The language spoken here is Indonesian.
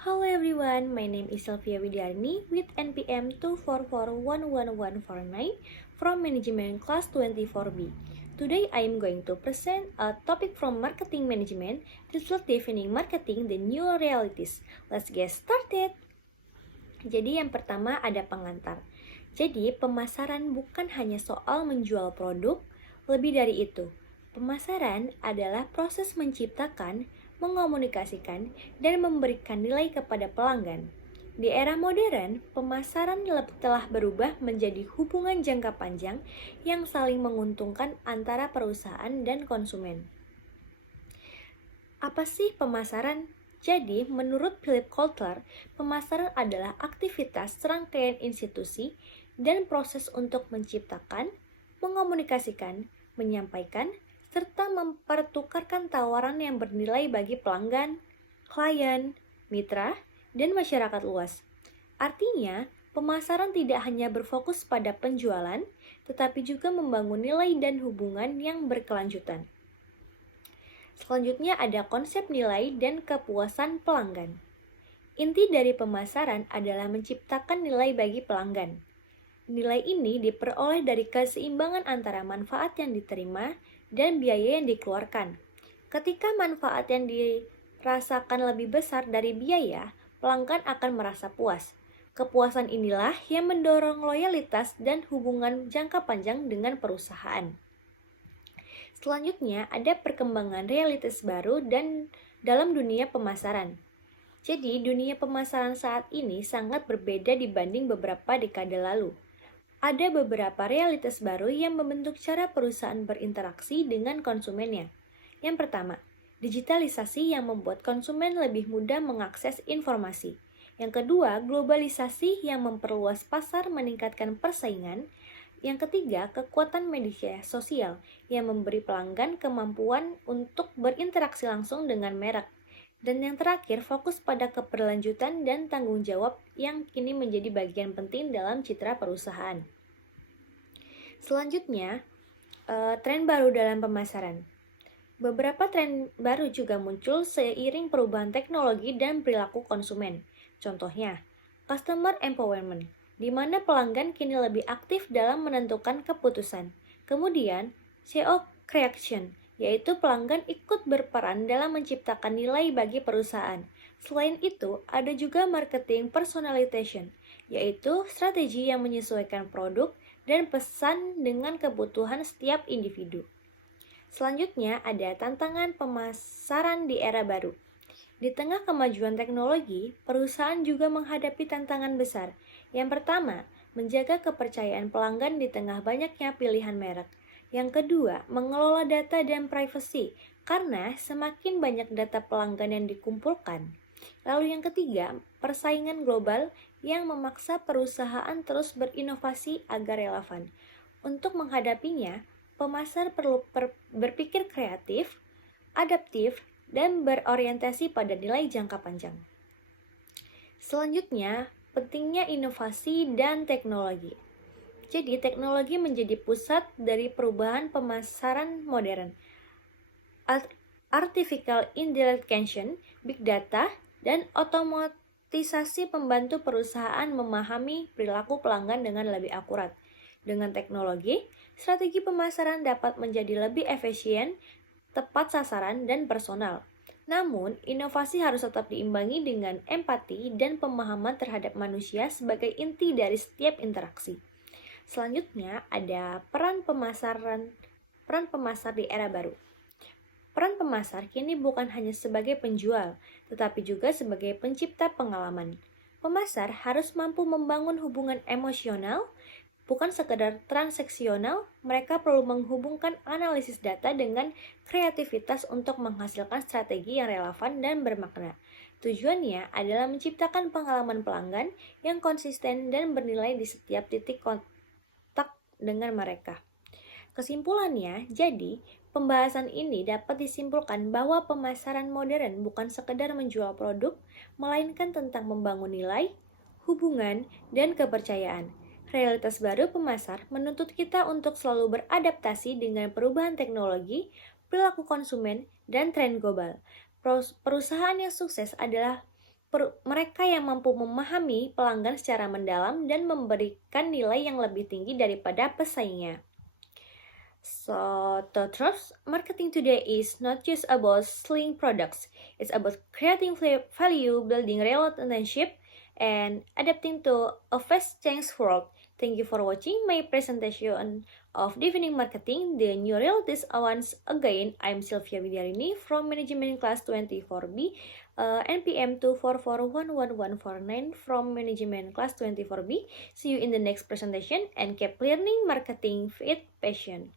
Hello everyone, my name is Sylvia Widiarni with NPM 2441149 from Management Class 24B. Today I am going to present a topic from Marketing Management, Defining Marketing, the New Realities. Let's get started! Jadi yang pertama ada pengantar. Jadi pemasaran bukan hanya soal menjual produk, lebih dari itu. Pemasaran adalah proses menciptakan, mengomunikasikan, dan memberikan nilai kepada pelanggan. Di era modern, pemasaran telah berubah menjadi hubungan jangka panjang yang saling menguntungkan antara perusahaan dan konsumen. Apa sih pemasaran? Jadi, menurut Philip Kotler, pemasaran adalah aktivitas serangkaian institusi dan proses untuk menciptakan, mengomunikasikan, menyampaikan, serta mempertukarkan tawaran yang bernilai bagi pelanggan, klien, mitra, dan masyarakat luas. Artinya, pemasaran tidak hanya berfokus pada penjualan, tetapi juga membangun nilai dan hubungan yang berkelanjutan. Selanjutnya ada konsep nilai dan kepuasan pelanggan. Inti dari pemasaran adalah menciptakan nilai bagi pelanggan. Nilai ini diperoleh dari keseimbangan antara manfaat yang diterima dan biaya yang dikeluarkan. Ketika manfaat yang dirasakan lebih besar dari biaya, pelanggan akan merasa puas. Kepuasan inilah yang mendorong loyalitas dan hubungan jangka panjang dengan perusahaan. Selanjutnya ada perkembangan realitas baru dan dalam dunia pemasaran. Jadi dunia pemasaran saat ini sangat berbeda dibanding beberapa dekade lalu. Ada beberapa realitas baru yang membentuk cara perusahaan berinteraksi dengan konsumennya. Yang pertama, digitalisasi yang membuat konsumen lebih mudah mengakses informasi. Yang kedua, globalisasi yang memperluas pasar meningkatkan persaingan. Yang ketiga, kekuatan media sosial yang memberi pelanggan kemampuan untuk berinteraksi langsung dengan merek. Dan yang terakhir, fokus pada keberlanjutan dan tanggung jawab yang kini menjadi bagian penting dalam citra perusahaan. Selanjutnya, tren baru dalam pemasaran. Beberapa tren baru juga muncul seiring perubahan teknologi dan perilaku konsumen. Contohnya, customer empowerment, di mana pelanggan kini lebih aktif dalam menentukan keputusan. Kemudian, SEO creation, yaitu pelanggan ikut berperan dalam menciptakan nilai bagi perusahaan. Selain itu, ada juga marketing personalization, yaitu strategi yang menyesuaikan produk dan pesan dengan kebutuhan setiap individu. Selanjutnya, ada tantangan pemasaran di era baru. Di tengah kemajuan teknologi, perusahaan juga menghadapi tantangan besar. Yang pertama, menjaga kepercayaan pelanggan di tengah banyaknya pilihan merek. Yang kedua, mengelola data dan privasi, karena semakin banyak data pelanggan yang dikumpulkan. Lalu yang ketiga, persaingan global yang memaksa perusahaan terus berinovasi agar relevan. Untuk menghadapinya, pemasar perlu berpikir kreatif, adaptif, dan berorientasi pada nilai jangka panjang. Selanjutnya, pentingnya inovasi dan teknologi. Jadi, teknologi menjadi pusat dari perubahan pemasaran modern. Artificial intelligence, big data, dan otomatisasi membantu perusahaan memahami perilaku pelanggan dengan lebih akurat. Dengan teknologi, strategi pemasaran dapat menjadi lebih efisien, tepat sasaran, dan personal. Namun, inovasi harus tetap diimbangi dengan empati dan pemahaman terhadap manusia sebagai inti dari setiap interaksi. Selanjutnya, ada peran pemasar di era baru. Peran pemasar kini bukan hanya sebagai penjual, tetapi juga sebagai pencipta pengalaman. Pemasar harus mampu membangun hubungan emosional, bukan sekedar transaksional. Mereka perlu menghubungkan analisis data dengan kreativitas untuk menghasilkan strategi yang relevan dan bermakna. Tujuannya adalah menciptakan pengalaman pelanggan yang konsisten dan bernilai di setiap titik kontak dengan mereka. Kesimpulannya, jadi, pembahasan ini dapat disimpulkan bahwa pemasaran modern bukan sekedar menjual produk, melainkan tentang membangun nilai, hubungan, dan kepercayaan. Realitas baru pemasar menuntut kita untuk selalu beradaptasi dengan perubahan teknologi, perilaku konsumen, dan tren global. Perusahaan yang sukses adalah mereka yang mampu memahami pelanggan secara mendalam dan memberikan nilai yang lebih tinggi daripada pesaingnya. So, the truth, marketing today is not just about selling products. It's about creating value, building relationship, and adapting to a fast-changed world. Thank you for watching my presentation of Defining Marketing, the New Realities. Once again, I'm Sylvia Widyarini from Management Class 24B, NPM 2441149 from Management Class 24B. See you in the next presentation and keep learning marketing with passion.